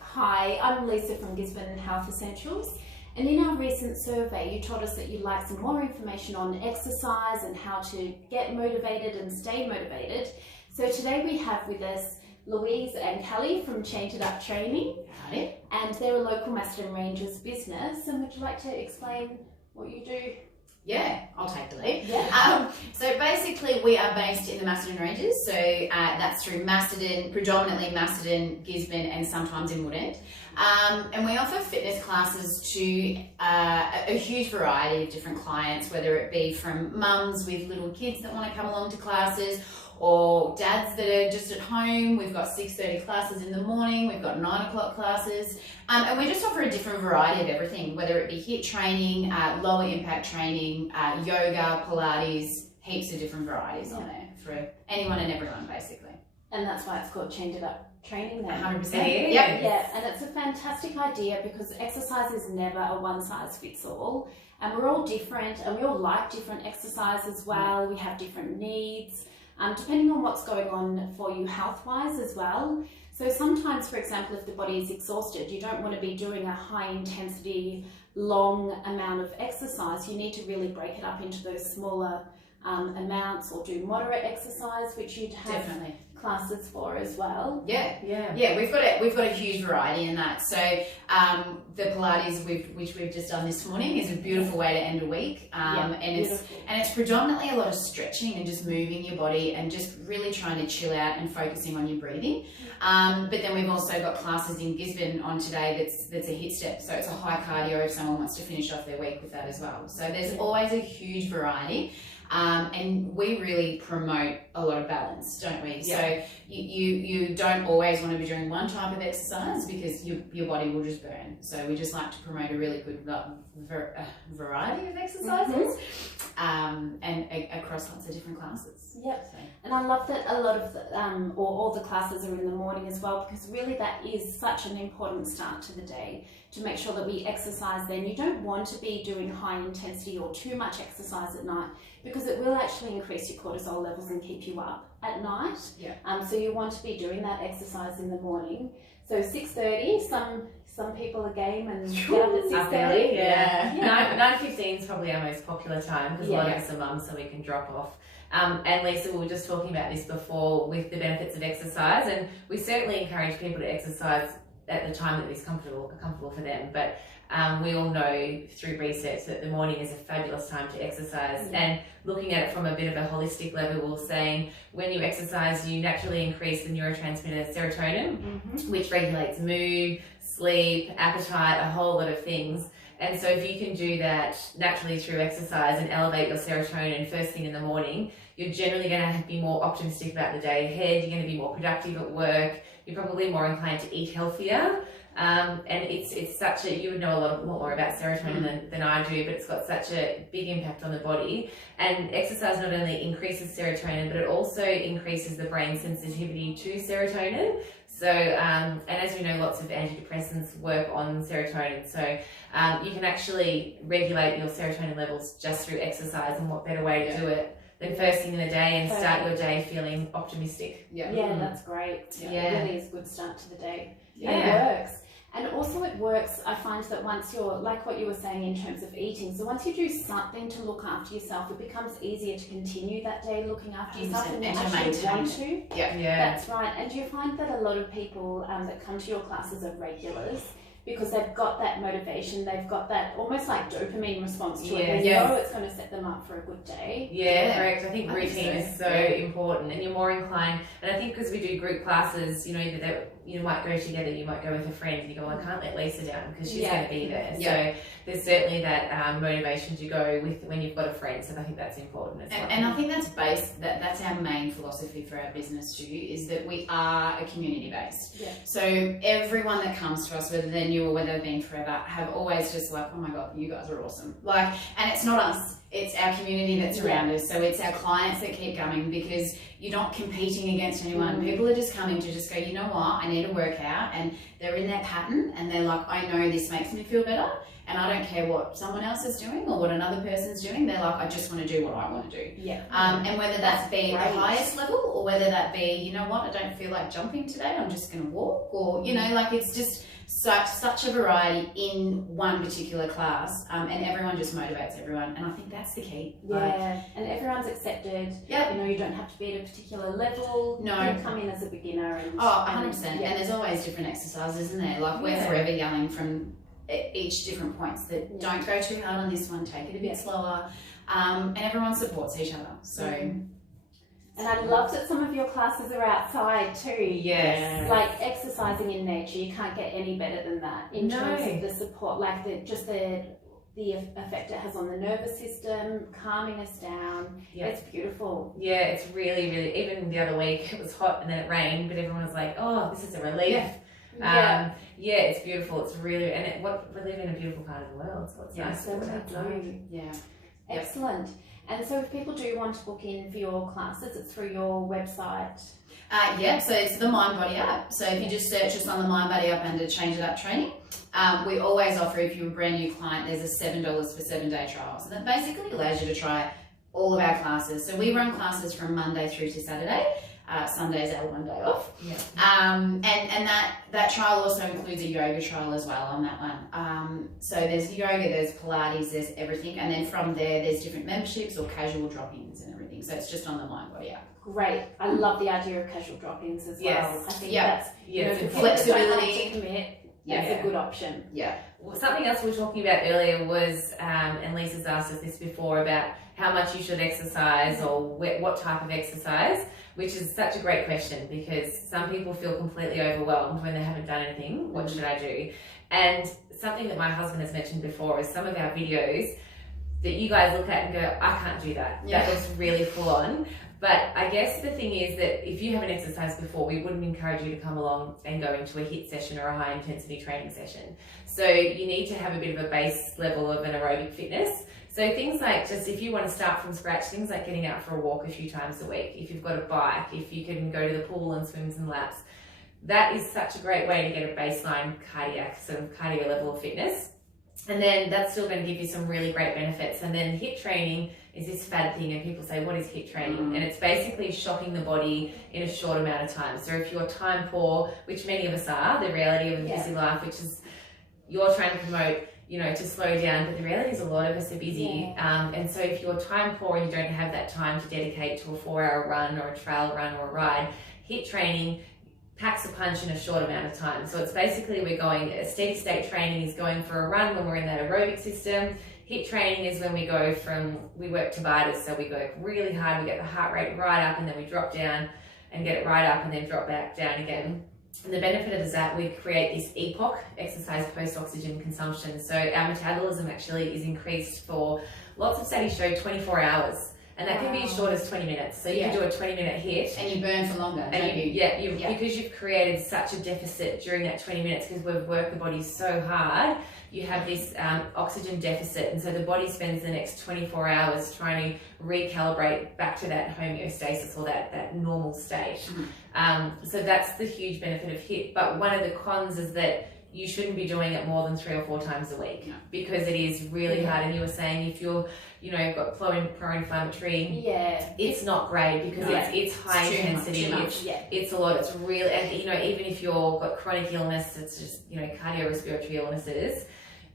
Hi, I'm Lisa from Gisborne Health Essentials, and in our recent survey you told us that you'd like some more information on exercise and how to get motivated and stay motivated. So today we have with us Louise and Kelly from Change It Up Training. Howdy. And they're a local Macedon Rangers business, and would you like to explain what you do? Yeah, I'll take the lead. Yeah. So basically we are based in the Macedon Ranges, so that's through Macedon, predominantly Macedon, Gisborne and sometimes in Woodend. And we offer fitness classes to a huge variety of different clients, whether it be from mums with little kids that want to come along to classes, or dads that are just at home. We've got 6:30 classes in the morning, we've got 9 o'clock classes, and we just offer a different variety of everything, whether it be HIIT training, lower impact training, yoga, Pilates, heaps of different varieties on there for anyone and everyone basically. And that's why it's called Change It Up Training then. 100%. Yep. Yep. Yeah, and it's a fantastic idea because exercise is never a one size fits all, and we're all different and we all like different exercise as well. We have different needs. Depending on what's going on for you health-wise as well. So sometimes, for example, if the body is exhausted, you don't want to be doing a high-intensity, long amount of exercise. You need to really break it up into those smaller amounts, or do moderate exercise, which you'd have Definitely classes for as well. Yeah. We've got a huge variety in that. So the Pilates which we've just done this morning is a beautiful way to end a week, and it's predominantly a lot of stretching and just moving your body and just really trying to chill out and focusing on your breathing. But then we've also got classes in Gisborne on today that's a HIIT step, so it's a high cardio if someone wants to finish off their week with that as well. So there's always a huge variety. And we really promote a lot of balance, don't we? Yeah. So you don't always want to be doing one type of exercise because your body will just burn. So we just like to promote a really good variety of exercises, and across lots of different classes. Yep. So. And I love that a lot of the, or all the classes are in the morning as well, because really that is such an important start to the day, to make sure that we exercise then. You don't want to be doing high intensity or too much exercise at night, because it will actually increase your cortisol levels and keep you up at night. Yeah. So you want to be doing that exercise in the morning. So 6:30, some people are game and get up at 6:30. Yeah. 9:15 is probably our most popular time, because a lot of us are mums, so we can drop off. And Lisa, we were just talking about this before with the benefits of exercise, and we certainly encourage people to exercise at the time that is comfortable for them. But we all know through research that the morning is a fabulous time to exercise. And looking at it from a bit of a holistic level, we're saying when you exercise, you naturally increase the neurotransmitter serotonin, which regulates mood, sleep, appetite, a whole lot of things. And so if you can do that naturally through exercise and elevate your serotonin first thing in the morning, you're generally going to be more optimistic about the day ahead. You're going to be more productive at work. You're probably more inclined to eat healthier. And it's such a, you would know a lot more about serotonin than I do, but it's got such a big impact on the body. And exercise not only increases serotonin, but it also increases the brain sensitivity to serotonin. So, and as we know, lots of antidepressants work on serotonin. So you can actually regulate your serotonin levels just through exercise, and what better way to do it than first thing in the day and start your day feeling optimistic. Yeah, that's great. Yeah. It really is a good start to the day. Yeah. And it works. And also it works, I find that once you're, like what you were saying in terms of eating, so once you do something to look after yourself, it becomes easier to continue that day looking after yourself and you actually want to. Yeah. That's right. And do you find that a lot of people that come to your classes are regulars, because they've got that motivation, they've got that almost like dopamine response to it. They know it's going to set them up for a good day. Yeah, correct. I think routine is so important, and you're more inclined. And I think because we do group classes, you know, that you might go together, you might go with a friend, and you go, well, I can't let Lisa down because she's going to be there. So there's certainly that motivation to go with when you've got a friend. So I think that's important as well. And I think that's our main philosophy for our business too, is that we are a community based. Yeah. So everyone that comes to us, whether they're new or whether they've been forever, have always just like, oh my God, you guys are awesome. Like, and it's not us, it's our community that's around us. So it's our clients that keep coming, because you're not competing against anyone. People are just coming to just go, you know what, I need a workout, and they're in their pattern and they're like, I know this makes me feel better, and I don't care what someone else is doing or what another person's doing. They're like, I just want to do what I want to do. Yeah. And whether that be the highest level, or whether that be, you know what, I don't feel like jumping today, I'm just going to walk, or, you know, like it's just such a variety in one particular class, and everyone just motivates everyone, and I think that's the key. Yeah, and everyone's accepted. Yeah, you know, you don't have to be at a particular level. No, you can come in as a beginner. And 100%. And there's always different exercises, isn't there? Like we're forever yelling from each different points that don't go too hard on this one, take it a bit slower, and everyone supports each other. So. And I love that some of your classes are outside too. Yes. Like exercising in nature, you can't get any better than that in terms of the support, like the effect it has on the nervous system, calming us down. Yeah. It's beautiful. Yeah, it's really, really, even the other week it was hot and then it rained, but everyone was like, oh, this is a relief. Yeah. It's beautiful. It's really, and we live in a beautiful part of the world, so it's nice to go outside. Yeah. Excellent. And so if people do want to book in for your classes, it's through your website? So it's the Mind Body app. So if you just search us on the Mind Body app under Change It Up Training, we always offer, if you're a brand new client, there's a $7 for 7-day trial. So that basically allows you to try all of our classes. So we run classes from Monday through to Saturday. Sunday's our one day off. And that trial also includes a yoga trial as well on that one. So there's yoga, there's Pilates, there's everything. And then from there, there's different memberships or casual drop-ins and everything. So it's just on the Mind Body app. Great. I love the idea of casual drop-ins as well. I think that's, flexibility. That's a good option. Yeah. Something else we were talking about earlier was, and Lisa's asked us this before, about how much you should exercise or what type of exercise, which is such a great question, because some people feel completely overwhelmed when they haven't done anything. What should I do? And something that my husband has mentioned before is some of our videos that you guys look at and go, I can't do that. That looks really full on. But I guess the thing is that if you haven't exercised before, we wouldn't encourage you to come along and go into a HIIT session or a high intensity training session. So you need to have a bit of a base level of an aerobic fitness. So things like, just if you want to start from scratch, things like getting out for a walk a few times a week, if you've got a bike, if you can go to the pool and swims and laps, that is such a great way to get a baseline cardio level of fitness. And then that's still going to give you some really great benefits. And then HIIT training is this fad thing, and people say, what is HIIT training? And it's basically shocking the body in a short amount of time. So if you're time poor, which many of us are, the reality of a busy life, which is you're trying to promote, you know, to slow down, but the reality is a lot of us are busy. And so if you're time poor and you don't have that time to dedicate to a 4-hour run or a trail run or a ride, HIIT training packs a punch in a short amount of time. So it's basically, we're going, a steady state training is going for a run when we're in that aerobic system. HIIT training is when we go from, we work Tabatas, so we go really hard, we get the heart rate right up, and then we drop down and get it right up and then drop back down again. And the benefit of that, we create this EPOC, exercise post-oxygen consumption. So our metabolism actually is increased for, lots of studies show 24 hours. And that can be as short as 20 minutes. So you can do a 20-minute HIIT. And you burn for longer, because you've created such a deficit during that 20 minutes, because we've worked the body so hard, you have this oxygen deficit. And so the body spends the next 24 hours trying to recalibrate back to that homeostasis, or that normal state. So that's the huge benefit of HIIT. But one of the cons is that you shouldn't be doing it more than 3 or 4 times a week, because it is really hard. And you were saying, if you're, you know, got pro-inflammatory, it's not great, because it's high intensity. It's a lot. It's really, and you know, even if you've got chronic illness, it's just, you know, cardiorespiratory illnesses,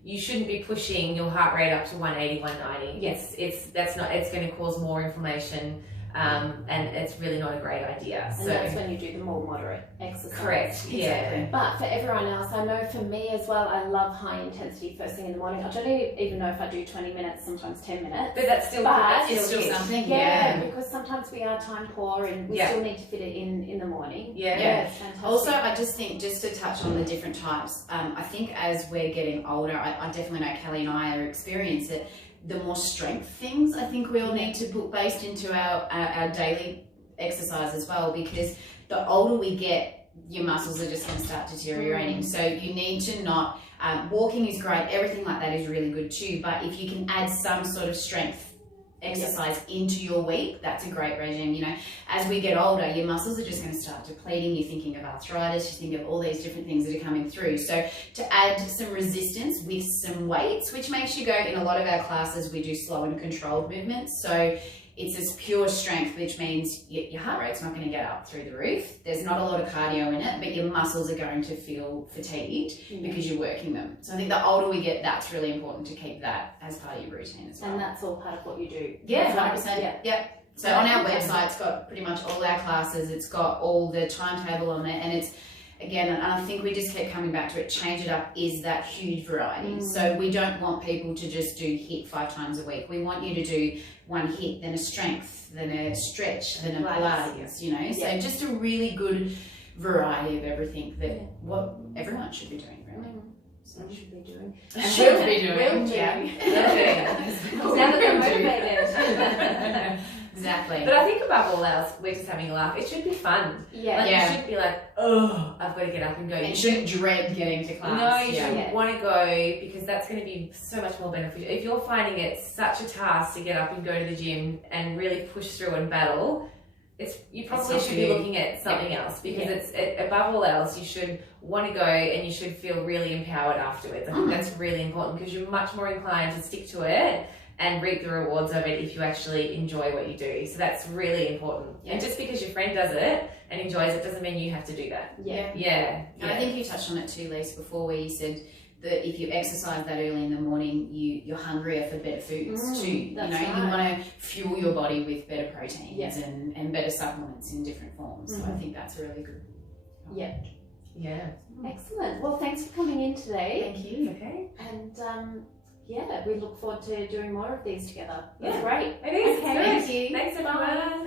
you shouldn't be pushing your heart rate up to 180, 190. It's going to cause more inflammation. And it's really not a great idea. And that's when you do the more moderate exercise. Correct. Exactly. But for everyone else, I know for me as well, I love high intensity first thing in the morning. I don't even know if I do 20 minutes, sometimes 10 minutes. But that's still something. Because sometimes we are time poor and we still need to fit it in the morning. Fantastic. Also, I just think, just to touch on the different types, I think as we're getting older, I definitely know Kelly and I are experiencing it, the more strength things I think we all need to put based into our daily exercise as well, because the older we get, your muscles are just going to start deteriorating. So you need to not, walking is great, everything like that is really good too, but if you can add some sort of strength exercise into your week, that's a great regime. You know, as we get older, your muscles are just going to start depleting. You're thinking of arthritis, you think of all these different things that are coming through. So to add some resistance with some weights, which makes you go, in a lot of our classes, we do slow and controlled movements. So it's this pure strength, which means your heart rate's not going to get up through the roof. There's not a lot of cardio in it, but your muscles are going to feel fatigued because you're working them. So I think the older we get, that's really important to keep that as part of your routine as well. And that's all part of what you do. Yeah, 100%. Yeah. So on our website, it's got pretty much all our classes. It's got all the timetable on it, and it's, again, and I think we just keep coming back to it, change it up is that huge variety. So we don't want people to just do HIIT 5 times a week. We want you to do one HIIT, then a strength, then a stretch, then a Pilates, you know. So just a really good variety of everything that what everyone should be doing, really. So should be doing. Should be doing. Will do. Now that they're motivated. Exactly. But I think above all else, we're just having a laugh. It should be fun. Yeah. You should be like, oh, I've got to get up and go. And you shouldn't dread getting to class. No, you should want to go, because that's going to be so much more beneficial. If you're finding it such a task to get up and go to the gym and really push through and battle, you probably should be looking at something else, because it's above all else, you should want to go and you should feel really empowered afterwards. I think that's really important, because you're much more inclined to stick to it and reap the rewards of it if you actually enjoy what you do. So that's really important. And just because your friend does it and enjoys it doesn't mean you have to do that. And I think you touched on it too, Lisa, before, where you said that if you exercise that early in the morning, you're hungrier for better foods too. You know, you want to fuel your body with better proteins and better supplements in different forms. So I think that's a really good point. Excellent. Well, thanks for coming in today. Thank you. Okay. And we look forward to doing more of these together. That's great. It is. Okay. Thank you. Thanks, everyone. Bye.